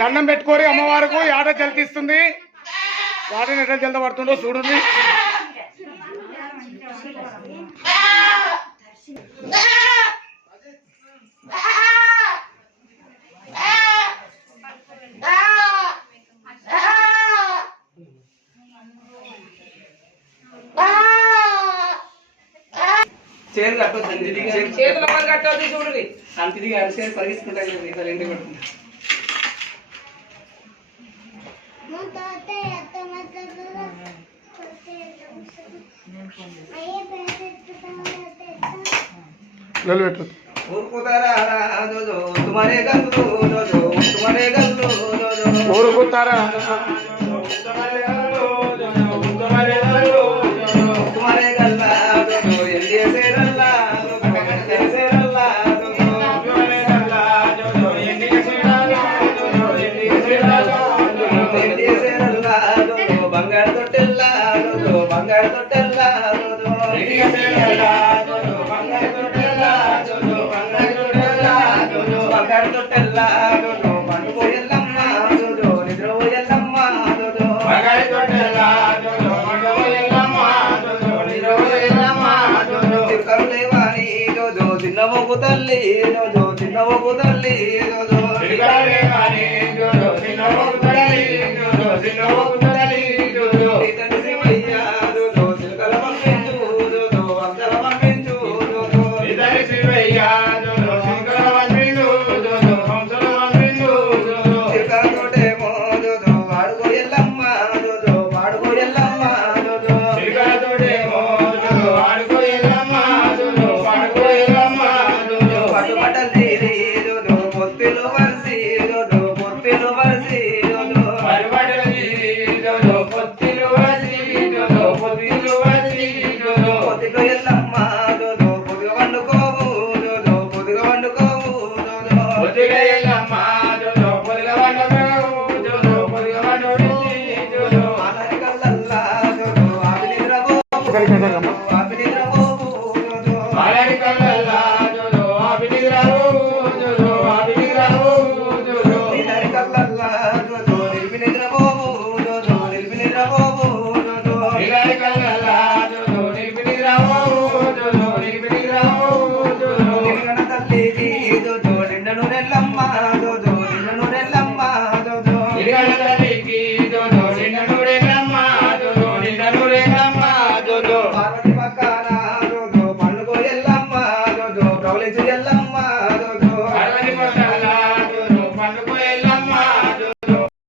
దండం పెట్టుకోరి అమ్మవారికి ఆట జల్తిస్తుంది. వాటిని ఎట్లా జల్ద పడుతుండో చూడండి. చేతులు కట్టొద్దండి, చేతులు ఎవరు కట్టొద్దు చూడండి. అంతిది అరిసేది పరిగెత్తుకుంటాను ఇంటికి పడుతుంది. ఊరుకుతారా తుమారే గల్లు తుమారే గల్లు ఊరుకుతారా తుమారే గల్లా ఎల్లిసేరల్లా బంగారు తొట్టెల్లా బంగారు తొట్టెల్లా బంగారు తొట్టెల్లా పండుగ ఎల్లమ్మ నిద్ర ఎల్లమ్మ తిరుకరులేవాని చిన్నవకు తల్లి చిన్నవకు తల్లి పండుగ ఎల్లమ్మ